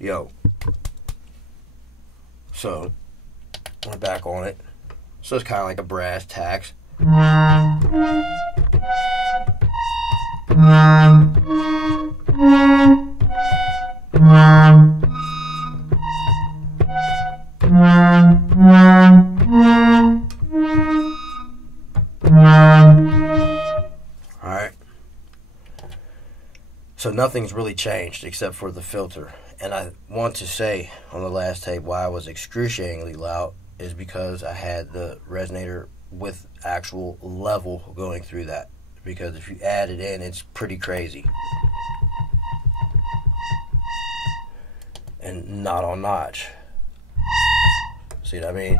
Yo. So, went back on it. So it's kind of like a brass tacks. Alright. So nothing's really changed except for the filter. And I want to say on the last tape why I was excruciatingly loud is because I had the resonator with actual level going through that. Because if you add it in, it's pretty crazy. And not on notch. See what I mean?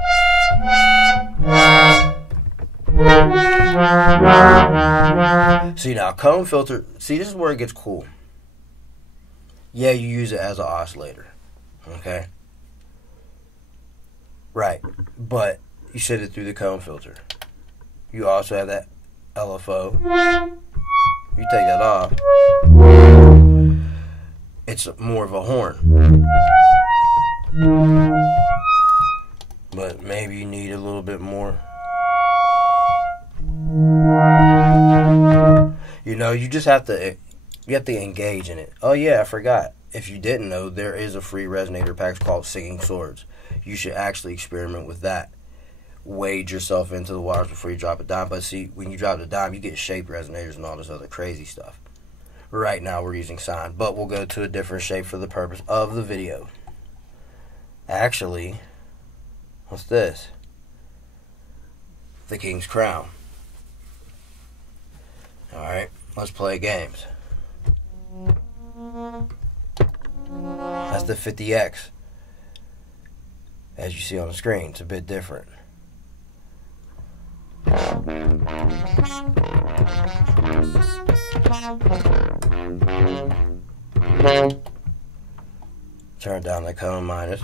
See now, cone filter, see this is where it gets cool. Yeah, you use it as an oscillator. Okay? Right. But you send it through the cone filter. You also have that LFO. You take that off. It's more of a horn. But maybe you need a little bit more. You know, you just have to engage in it. Oh yeah, I forgot. If you didn't know, there is a free resonator pack called Singing Swords. You should actually experiment with that. Wade yourself into the wires before you drop a dime. But see, when you drop the dime, you get shaped resonators and all this other crazy stuff. Right now we're using sine, but we'll go to a different shape for the purpose of the video. Actually, what's this? The King's Crown. Alright, let's play games. That's the 50X. As you see on the screen, it's a bit different. Turn down the cone minus.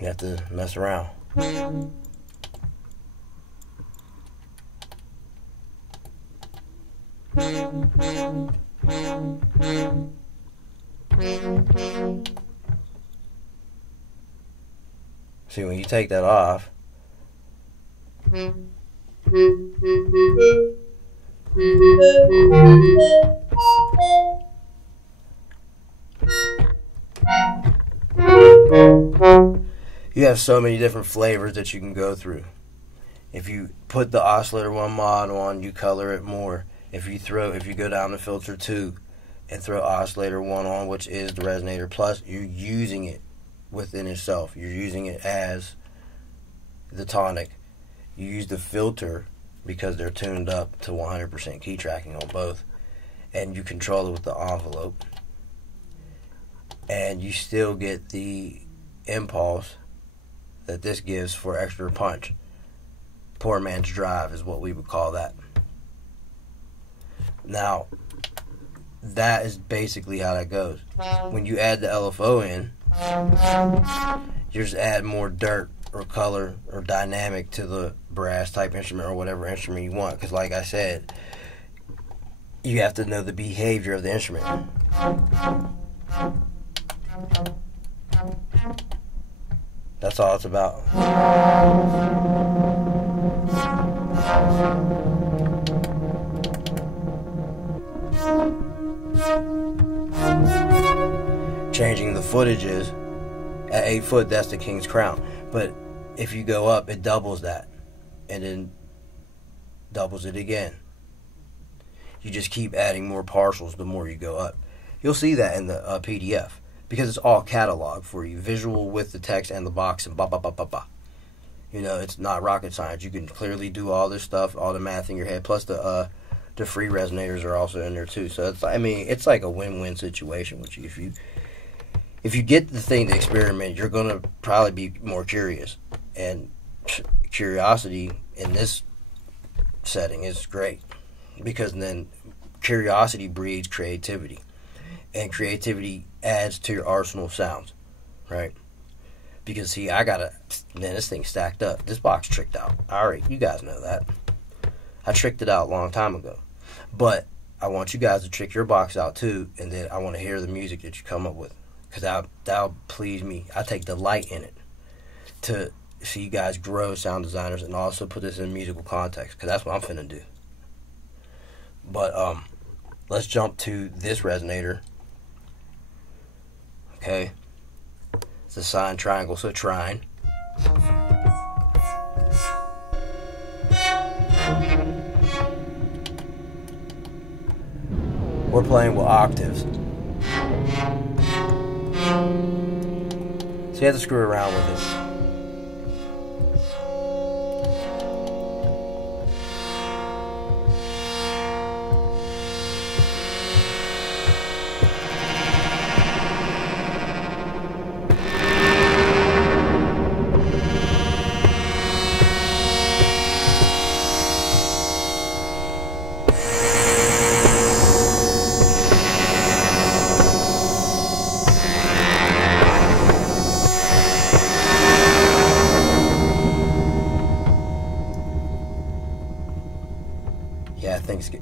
You have to mess around. See, when you take that off, you have so many different flavors that you can go through. If you put the oscillator 1 mod on, you color it more. If you go down to filter 2 and throw oscillator 1 on, which is the resonator plus, you're using it within itself. You're using it as the tonic. You use the filter because they're tuned up to 100% key tracking on both, and you control it with the envelope, and you still get the impulse that this gives for extra punch. Poor man's drive is what we would call that. Now, that is basically how that goes. When you add the LFO in, you just add more dirt or color or dynamic to the brass type instrument or whatever instrument you want. Because like I said, you have to know the behavior of the instrument. That's all it's about. Changing the footages at 8 foot, that's the King's Crown. But if you go up, it doubles that, and then doubles it again. You just keep adding more partials the more you go up. You'll see that in the PDF because it's all catalog for you, visual with the text and the box and ba. You know, it's not rocket science. You can clearly do all this stuff, all the math in your head. Plus the free resonators are also in there too. So it's, I mean, it's like a win-win situation with you. If you get the thing to experiment, you're gonna probably be more curious, and curiosity in this setting is great because then curiosity breeds creativity, and creativity adds to your arsenal of sounds, right? Because see, man, this thing's stacked up. This box tricked out. Alright, you guys know that. I tricked it out a long time ago. But I want you guys to trick your box out too, and then I want to hear the music that you come up with, because that'll please me. I take delight in it to see you guys grow as sound designers, and also put this in musical context, because that's what I'm finna do. But let's jump to this resonator. Okay, it's a sine triangle, so trine. We're playing with octaves, so you have to screw around with it.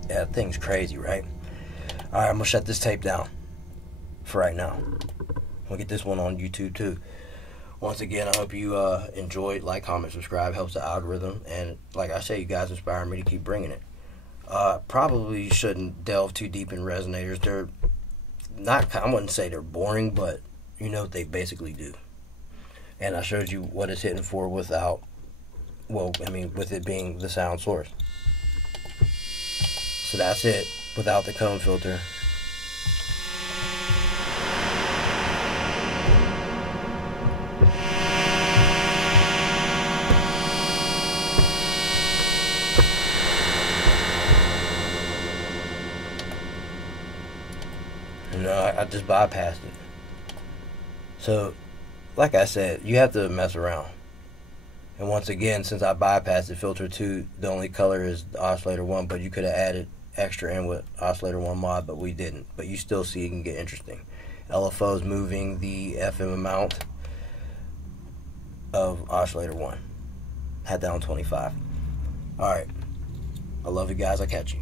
Yeah, thing's crazy, right? Alright, I'm gonna shut this tape down for right now. We'll get this one on YouTube too. Once again, I hope you enjoyed. Like, comment, subscribe, helps the algorithm, and like I say, you guys inspire me to keep bringing it. Probably shouldn't delve too deep in resonators. They're not, I wouldn't say they're boring, but you know what they basically do. And I showed you what it's hitting for without, well, I mean, with it being the sound source. So that's it, without the cone filter. No, I just bypassed it. So, like I said, you have to mess around. And once again, since I bypassed the filter 2, the only color is the oscillator 1, but you could have added extra in with oscillator 1 mod, but we didn't. But you still see it can get interesting. LFO is moving the FM amount of oscillator 1. Had that on 25. Alright. I love you guys. I'll catch you.